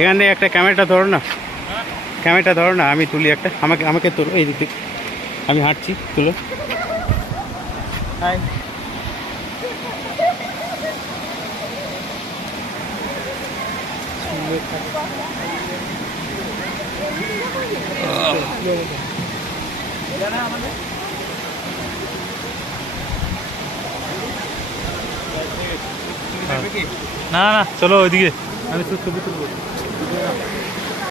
এখান থেকে একটা ক্যামেরাটা ধরো না, ক্যামেরাটা ধরো না, আমি তুলি একটা, আমাকে আমাকে তোলো, এই দিক থেকে আমি হাঁটছি, তুলো। হাই, না না চলো ওইদিকে, আমি ছবি তুলবো।